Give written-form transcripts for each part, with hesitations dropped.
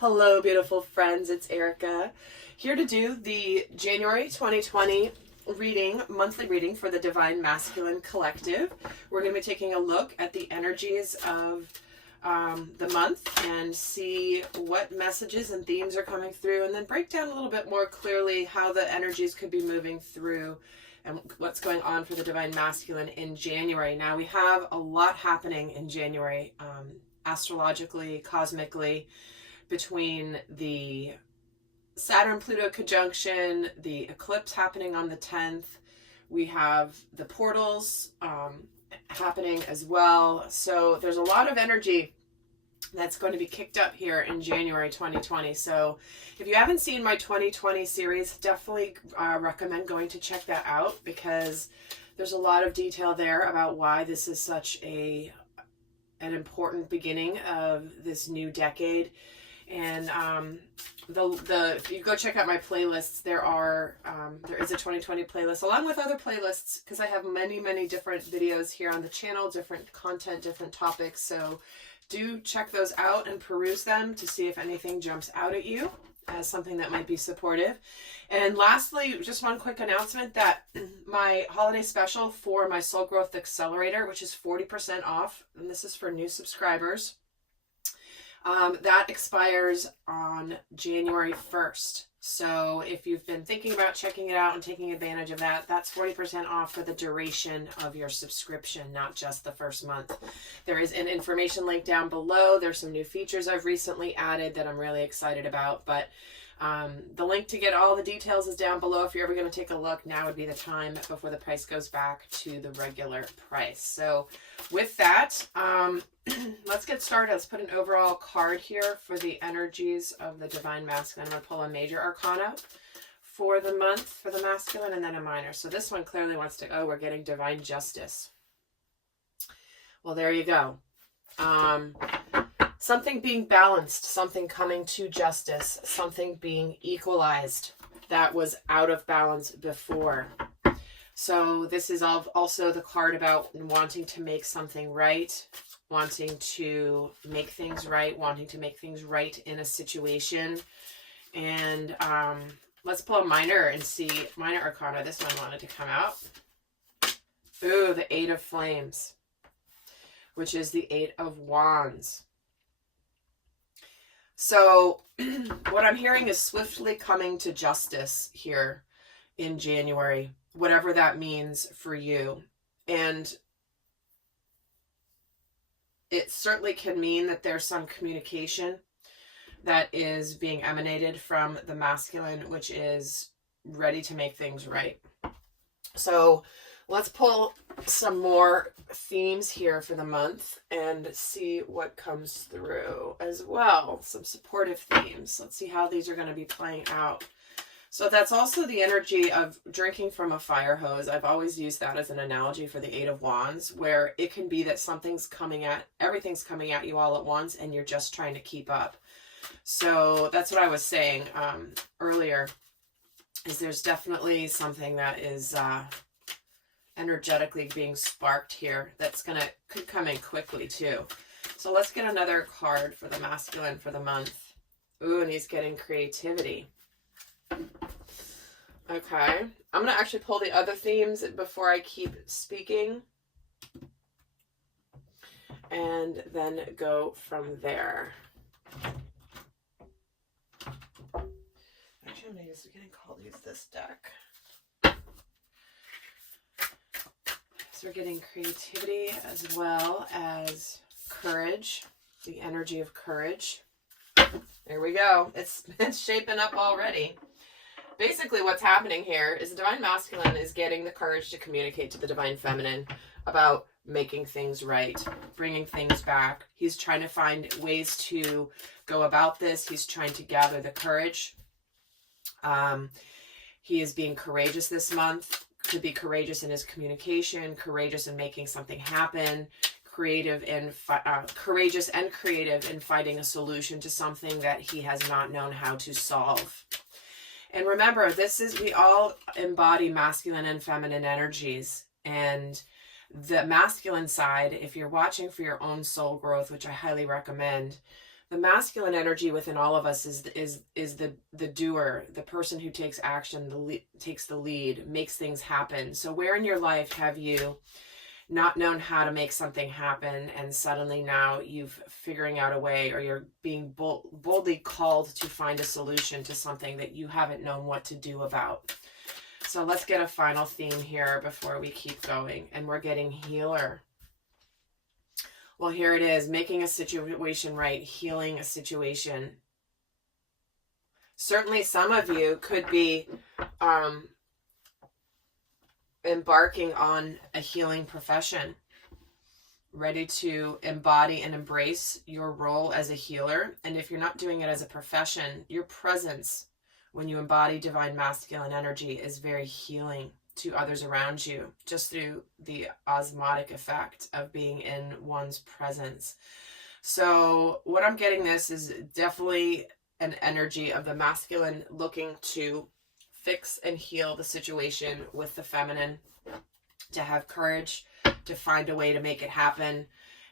Hello, beautiful friends. It's Erika here to do the January 2020 monthly reading for the Divine Masculine Collective. We're going to be taking a look at the energies of the month and see what messages and themes are coming through, and then break down a little bit more clearly how the energies could be moving through and what's going on for the Divine Masculine in January. Now, we have a lot happening in January, astrologically, cosmically, between the Saturn-Pluto conjunction, the eclipse happening on the 10th. We have the portals happening as well. So there's a lot of energy that's going to be kicked up here in January 2020. So if you haven't seen my 2020 series, definitely recommend going to check that out, because there's a lot of detail there about why this is such an important beginning of this new decade. And if you go check out my playlists, there is a 2020 playlist along with other playlists, because I have many different videos here on the channel, different content, different topics. So do check those out and peruse them to see if anything jumps out at you as something that might be supportive. And lastly, just one quick announcement that my holiday special for my Soul Growth Accelerator, which is 40% off, and this is for new subscribers, that expires on January 1st. So if you've been thinking about checking it out and taking advantage of that, that's 40% off for the duration of your subscription, not just the first month. There is an information link down below. There's some new features I've recently added that I'm really excited about, but the link to get all the details is down below. If you're ever going to take a look, now would be the time before the price goes back to the regular price. So with that, let's get started. Let's put an overall card here for the energies of the Divine Masculine. I'm going to pull a major arcana for the month for the masculine, and then a minor. So this one clearly wants to, we're getting divine justice. Well, there you go. Something being balanced, something coming to justice, something being equalized that was out of balance before. So this is also the card about wanting to make something right, wanting to make things right, wanting to make things right in a situation. And let's pull a minor and see, minor arcana. This one wanted to come out. Ooh, the Eight of Flames, which is the Eight of Wands. So what I'm hearing is swiftly coming to justice here in January, whatever that means for you. And it certainly can mean that there's some communication that is being emanated from the masculine, which is ready to make things right. So let's pull some more themes here for the month and see what comes through as well. Some supportive themes. Let's see how these are going to be playing out. So that's also the energy of drinking from a fire hose. I've always used that as an analogy for the Eight of Wands, where it can be that everything's coming at you all at once, and you're just trying to keep up. So that's what I was saying earlier, is there's definitely something that is energetically being sparked here that's could come in quickly too. So let's get another card for the masculine for the month. Ooh, and he's getting creativity. Okay, I'm gonna actually pull the other themes before I keep speaking, and then go from there. Actually, I'm gonna use this deck. So we're getting creativity as well as courage, the energy of courage. There we go. It's shaping up already. Basically what's happening here is the Divine Masculine is getting the courage to communicate to the Divine Feminine about making things right, bringing things back. He's trying to find ways to go about this. He's trying to gather the courage. He is being courageous this month. To be courageous in his communication, courageous in making something happen, courageous and creative in finding a solution to something that he has not known how to solve. And remember, we all embody masculine and feminine energies. And the masculine side, if you're watching for your own soul growth, which I highly recommend, The masculine energy within all of us is the doer, the person who takes action, takes the lead, makes things happen. So where in your life have you not known how to make something happen, and suddenly now you've figuring out a way, or you're being boldly called to find a solution to something that you haven't known what to do about? So let's get a final theme here before we keep going. And we're getting healer. Well, here it is, making a situation right, healing a situation. Certainly some of you could be embarking on a healing profession, ready to embody and embrace your role as a healer. And if you're not doing it as a profession, your presence when you embody divine masculine energy is very healing to others around you, just through the osmotic effect of being in one's presence. So what I'm getting this is definitely an energy of the masculine looking to fix and heal the situation with the feminine, to have courage, to find a way to make it happen.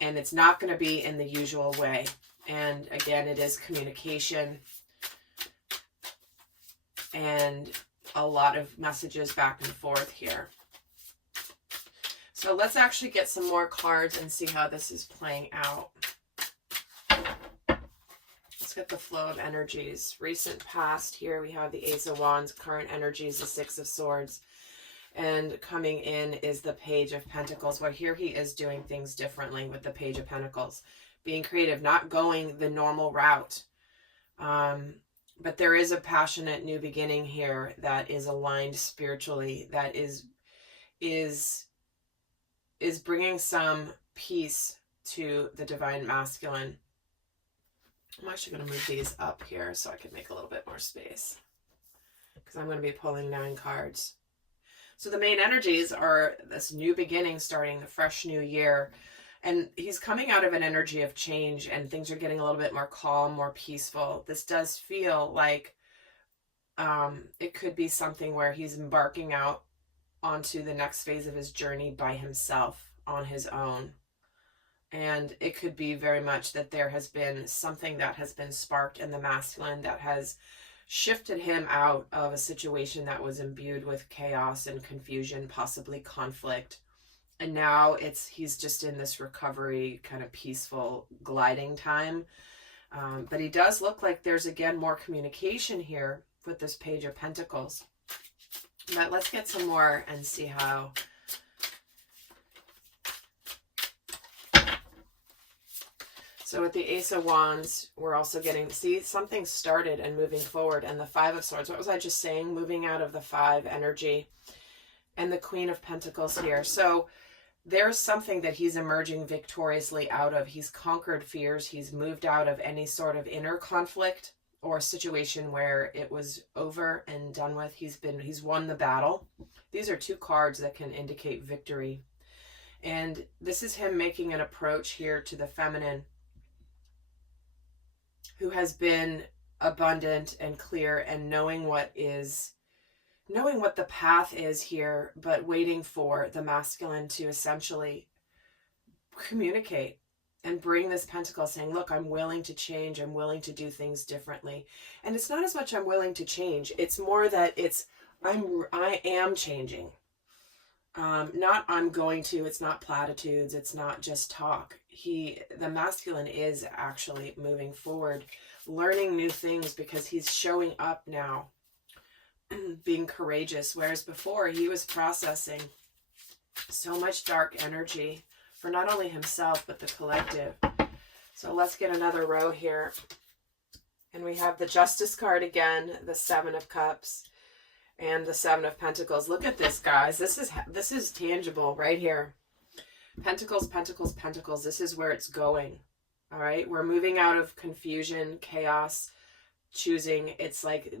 And it's not going to be in the usual way. And again, it is communication and a lot of messages back and forth here. So let's actually get some more cards and see how this is playing out. Let's get the flow of energies. Recent past, here we have the Ace of Wands. Current energies, the Six of Swords. And coming in is the Page of Pentacles. Well, here he is doing things differently with the Page of Pentacles. Being creative, not going the normal route. But there is a passionate new beginning here that is aligned spiritually, that is bringing some peace to the divine masculine. I'm actually going to move these up here so I can make a little bit more space, because I'm going to be pulling 9 cards. So the main energies are this new beginning, starting the fresh new year. And he's coming out of an energy of change, and things are getting a little bit more calm, more peaceful. This does feel like it could be something where he's embarking out onto the next phase of his journey by himself, on his own. And it could be very much that there has been something that has been sparked in the masculine that has shifted him out of a situation that was imbued with chaos and confusion, possibly conflict. And now he's just in this recovery, kind of peaceful gliding time. But he does look like there's, again, more communication here with this Page of Pentacles. But let's get some more and see how. So with the Ace of Wands, we're also getting, see, something started and moving forward. And the Five of Swords, what was I just saying? Moving out of the 5 energy. And the Queen of Pentacles here. So there's something that he's emerging victoriously out of. He's conquered fears. He's moved out of any sort of inner conflict or a situation where it was over and done with. He's won the battle. These are 2 cards that can indicate victory. And this is him making an approach here to the feminine, who has been abundant and clear and knowing what the path is here, but waiting for the masculine to essentially communicate and bring this pentacle, saying, look, I'm willing to change. I'm willing to do things differently. And it's not as much I'm willing to change. It's more that I am changing. Not I'm going to, it's not platitudes. It's not just talk. The masculine is actually moving forward, learning new things, because he's showing up now, being courageous, whereas before he was processing so much dark energy for not only himself but the collective. So let's get another row here, and we have the Justice card again, the 7 of Cups, and the 7 of Pentacles. Look at this, guys. This is tangible right here. Pentacles, Pentacles, Pentacles. This is where it's going. All right, we're moving out of confusion, chaos, choosing. It's like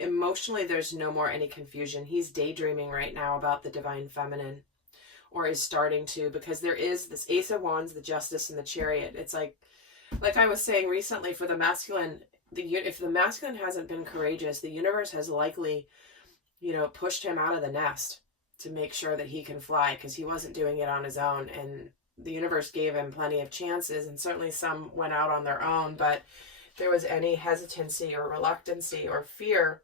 emotionally, there's no more any confusion. He's daydreaming right now about the divine feminine, or is starting to, because there is this Ace of Wands, the Justice, and the Chariot. It's like I was saying recently, for the masculine, if the masculine hasn't been courageous, the universe has likely, pushed him out of the nest to make sure that he can fly, because he wasn't doing it on his own. And the universe gave him plenty of chances, and certainly some went out on their own, but if there was any hesitancy or reluctancy or fear,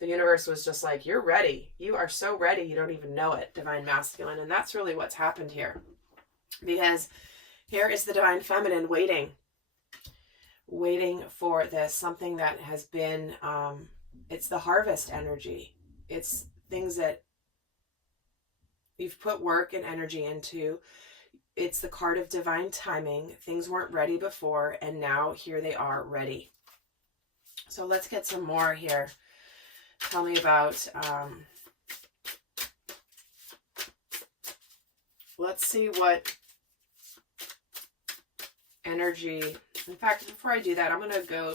the universe was just like, you're ready. You are so ready, you don't even know it, divine masculine. And that's really what's happened here. Because here is the divine feminine waiting for this, something that has been, it's the harvest energy. It's things that you've put work and energy into. It's the card of divine timing. Things weren't ready before, and now here they are ready. So let's get some more here. Tell me about, let's see what energy, in fact, before I do that, I'm going to go,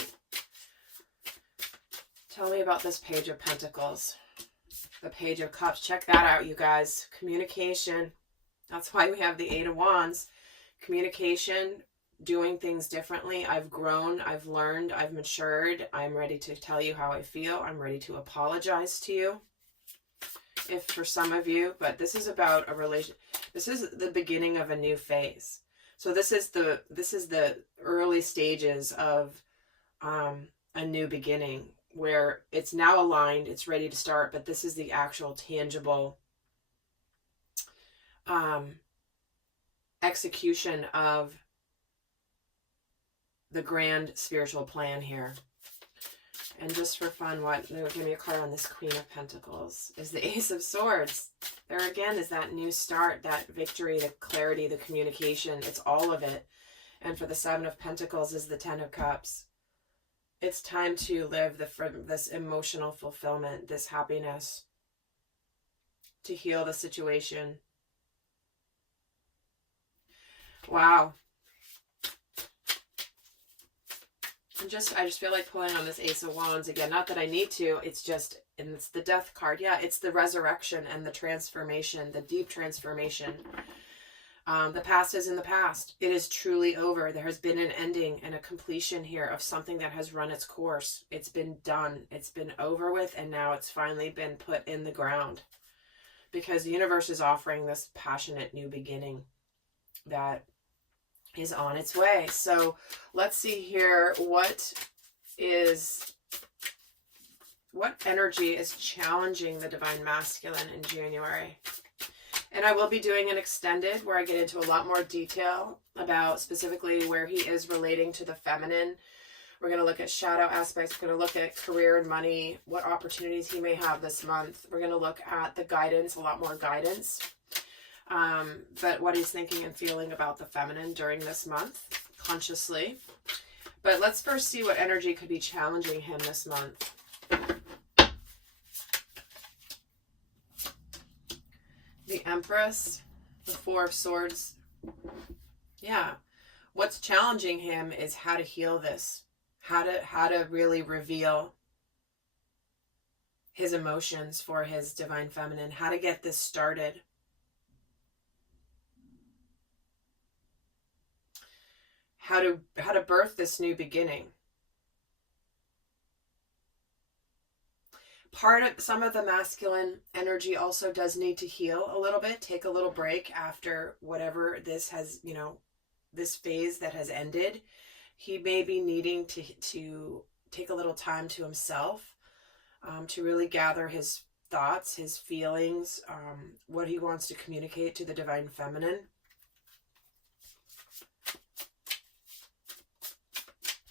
tell me about this Page of Pentacles, the Page of Cups. Check that out, you guys. Communication. That's why we have the Eight of Wands. Communication, doing things differently. I've grown, I've learned, I've matured. I'm ready to tell you how I feel. I'm ready to apologize to you, if for some of you, but this is about a relation. This is the beginning of a new phase. So this is the early stages of a new beginning, where it's now aligned, it's ready to start, but this is the actual tangible execution of the grand spiritual plan here. And just for fun, give me a card on this Queen of Pentacles, is the Ace of Swords. There again is that new start, that victory, the clarity, the communication. It's all of it. And for the Seven of Pentacles is the Ten of Cups. It's time to live this emotional fulfillment, this happiness, to heal the situation. Wow. I just feel like pulling on this Ace of Wands again. Not that I need to. It's just, and it's the Death card. Yeah, it's the resurrection and the transformation, the deep transformation. The past is in the past. It is truly over. There has been an ending and a completion here of something that has run its course. It's been done. It's been over with, and now it's finally been put in the ground. Because the universe is offering this passionate new beginning that is on its way. So let's see here, what energy is challenging the divine masculine in January. And I will be doing an extended where I get into a lot more detail about specifically where he is relating to the feminine. We're going to look at shadow aspects. We're going to look at career and money, what opportunities he may have this month. We're going to look at the guidance, a lot more guidance. But what he's thinking and feeling about the feminine during this month, consciously. But let's first see what energy could be challenging him this month. The Empress, the Four of Swords. Yeah. What's challenging him is how to heal this. How to really reveal his emotions for his divine feminine. How to get this started. How to birth this new beginning. Some of the masculine energy also does need to heal a little bit, take a little break after whatever this has, this phase that has ended. He may be needing to take a little time to himself, to really gather his thoughts, his feelings, what he wants to communicate to the divine feminine.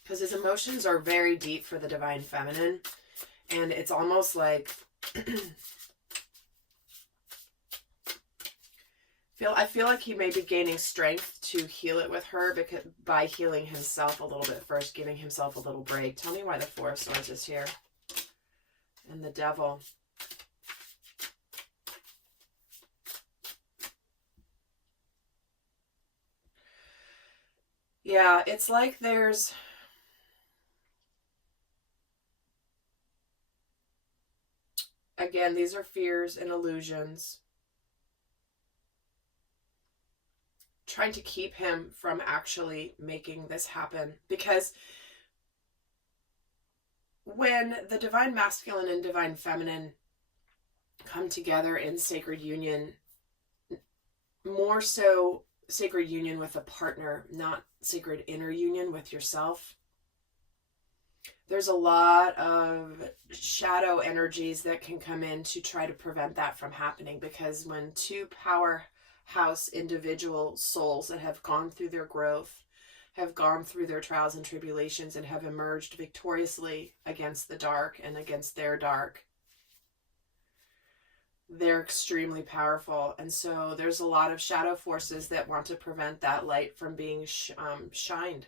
Because his emotions are very deep for the divine feminine. And it's almost like, I feel like he may be gaining strength to heal it with her by healing himself a little bit first, giving himself a little break. Tell me why the Four of Swords is here. And the Devil. Yeah, it's like there's... Again, these are fears and illusions. Trying to keep him from actually making this happen. Because when the divine masculine and divine feminine come together in sacred union, more so sacred union with a partner, not sacred inner union with yourself. There's a lot of shadow energies that can come in to try to prevent that from happening, because when two powerhouse individual souls that have gone through their growth, have gone through their trials and tribulations, and have emerged victoriously against the dark and against their dark, they're extremely powerful. And so there's a lot of shadow forces that want to prevent that light from being shined.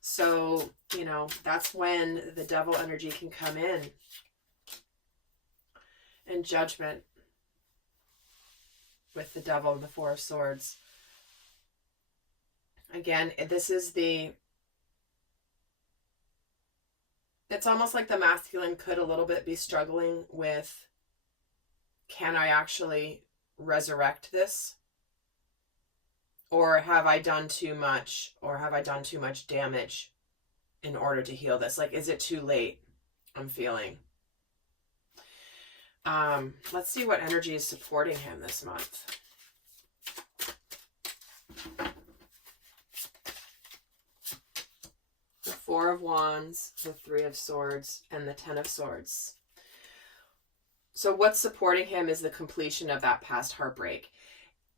So, you know, that's when the devil energy can come in, and judgment with the devil and the Four of Swords. Again, this is it's almost like the masculine could a little bit be struggling with, can I actually resurrect this? Or have I done too much? Or have I done too much damage in order to heal this? Like, is it too late? I'm feeling. Let's see what energy is supporting him this month. The Four of Wands, the Three of Swords, and the Ten of Swords. So what's supporting him is the completion of that past heartbreak.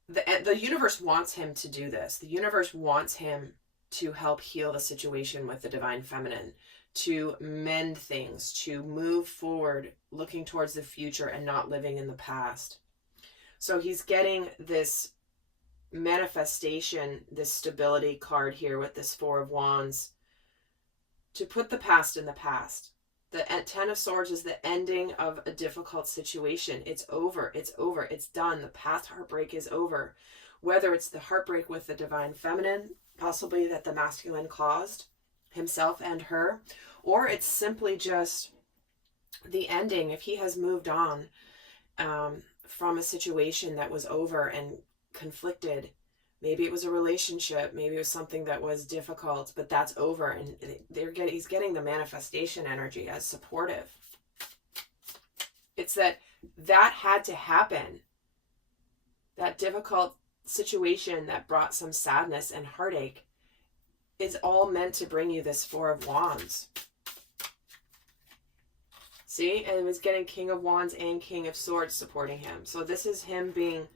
The universe wants him to do this. The universe wants him to help heal the situation with the divine feminine, to mend things, to move forward, looking towards the future and not living in the past. So he's getting this manifestation, this stability card here with this Four of Wands, to put the past in the past. The Ten of Swords is the ending of a difficult situation. It's over. It's over. It's done. The past heartbreak is over. Whether it's the heartbreak with the divine feminine, possibly that the masculine caused, himself and her, or it's simply just the ending. If he has moved on from a situation that was over and conflicted, maybe it was a relationship, maybe it was something that was difficult, but that's over, and he's getting the manifestation energy as supportive. It's that had to happen. That difficult situation that brought some sadness and heartache is all meant to bring you this Four of Wands. See? And it was getting King of Wands and King of Swords supporting him. So this is him being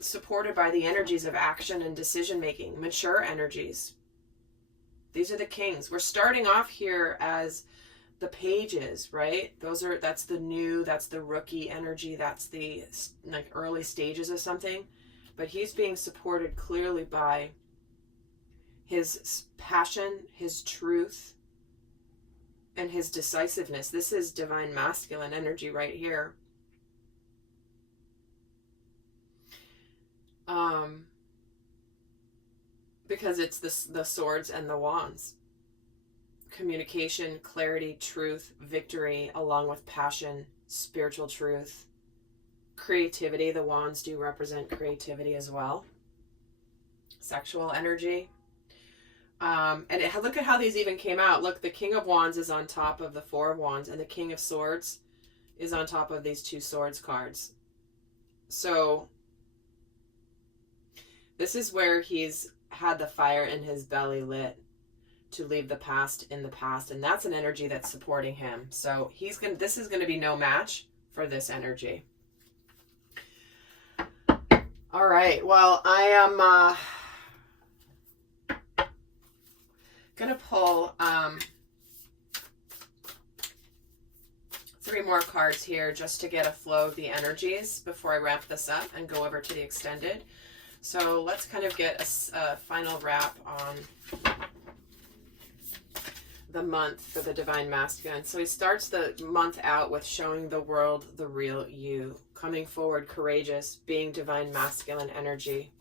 supported by the energies of action and decision making, mature energies. These are the kings. We're starting off here as the pages, right? That's the rookie energy, that's the like early stages of something. But he's being supported clearly by his passion, his truth, and his decisiveness. This is divine masculine energy right here. Because it's the swords and the wands. Communication, clarity, truth, victory, along with passion, spiritual truth, creativity. The wands do represent creativity as well. Sexual energy. And look at how these even came out. Look, the King of Wands is on top of the Four of Wands, and the King of Swords is on top of these two swords cards. So this is where he's had the fire in his belly lit to leave the past in the past, and that's an energy that's supporting him. So this is gonna be no match for this energy. All right, well, I am gonna pull 3 more cards here just to get a flow of the energies before I wrap this up and go over to the extended. So let's kind of get a final wrap on the month for the divine masculine. So he starts the month out with showing the world the real you, coming forward courageous, being divine masculine energy,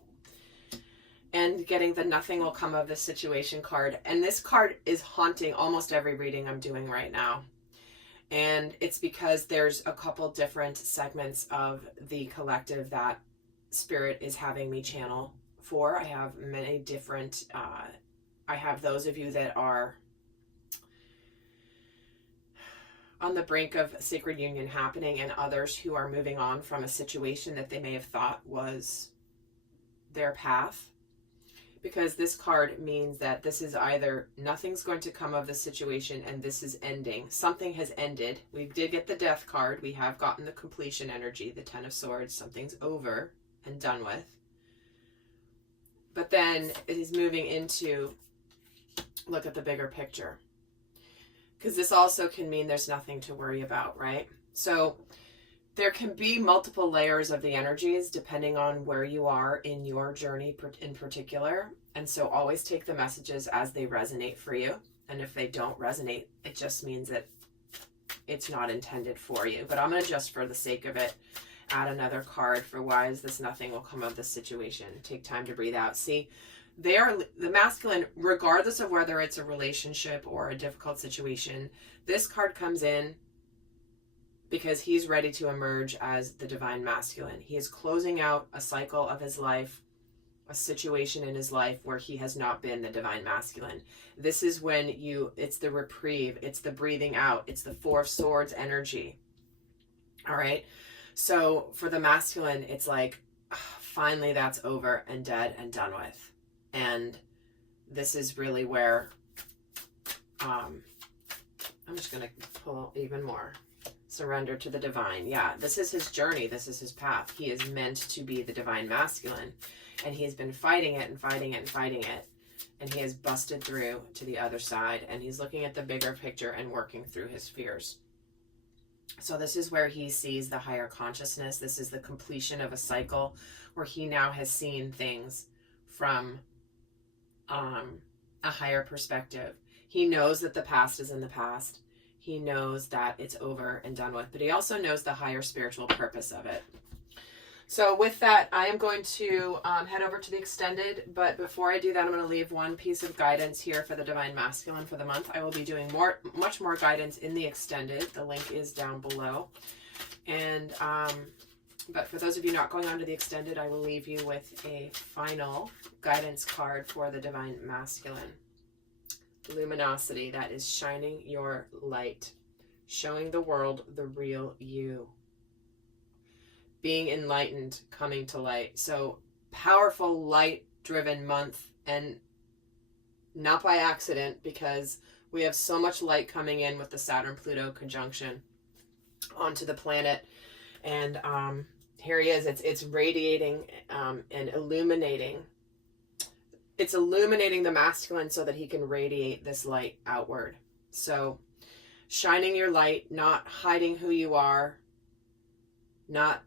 and getting the nothing will come of this situation card. And this card is haunting almost every reading I'm doing right now. And it's because there's a couple different segments of the collective that Spirit is having me channel for. I have many different, I have those of you that are on the brink of sacred union happening, and others who are moving on from a situation that they may have thought was their path. Because this card means that this is either nothing's going to come of the situation and this is ending. Something has ended. We did get the death card. We have gotten the completion energy, the 10 of Swords. Something's over and done with. But then it is moving into, look at the bigger picture. Because this also can mean there's nothing to worry about, right? So there can be multiple layers of the energies depending on where you are in your journey in particular. And so always take the messages as they resonate for you. And if they don't resonate, it just means that it's not intended for you. But I'm going to, just for the sake of it, add another card for why is this nothing will come of this situation. Take time to breathe out. See, they are the masculine, regardless of whether it's a relationship or a difficult situation. This card comes in because he's ready to emerge as the divine masculine. He is closing out a cycle of his life, a situation in his life where he has not been the divine masculine. This is when it's the reprieve, it's the breathing out, it's the 4 of Swords energy. All right. So for the masculine, it's like, finally that's over and dead and done with. And this is really where, I'm just going to pull even more. Surrender to the divine. Yeah, this is his journey. This is his path. He is meant to be the divine masculine. And he's been fighting it and fighting it and fighting it. And he has busted through to the other side. And he's looking at the bigger picture and working through his fears. So this is where he sees the higher consciousness. This is the completion of a cycle where he now has seen things from a higher perspective. He knows that the past is in the past. He knows that it's over and done with, but he also knows the higher spiritual purpose of it. So with that, I am going to head over to the extended, but before I do that, I'm going to leave one piece of guidance here for the divine masculine for the month. I will be doing much more guidance in the extended. The link is down below. And but for those of you not going on to the extended, I will leave you with a final guidance card for the divine masculine. Luminosity, that is shining your light, showing the world the real you, being enlightened, coming to light. So powerful light driven month, and not by accident, because we have so much light coming in with the Saturn Pluto conjunction onto the planet. And here he is. It's radiating and illuminating. It's illuminating the masculine so that he can radiate this light outward. So shining your light, not hiding who you are, not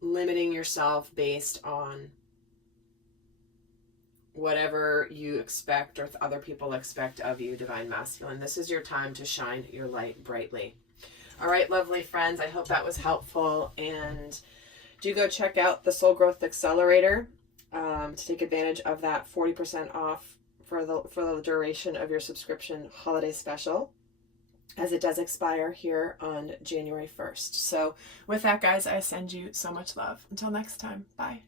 limiting yourself based on whatever you expect or other people expect of you, divine masculine. This is your time to shine your light brightly. All right, lovely friends, I hope that was helpful, and do go check out the Soul Growth Accelerator to take advantage of that 40% off for the duration of your subscription holiday special, as it does expire here on January 1st. So with that, guys, I send you so much love. Until next time, bye.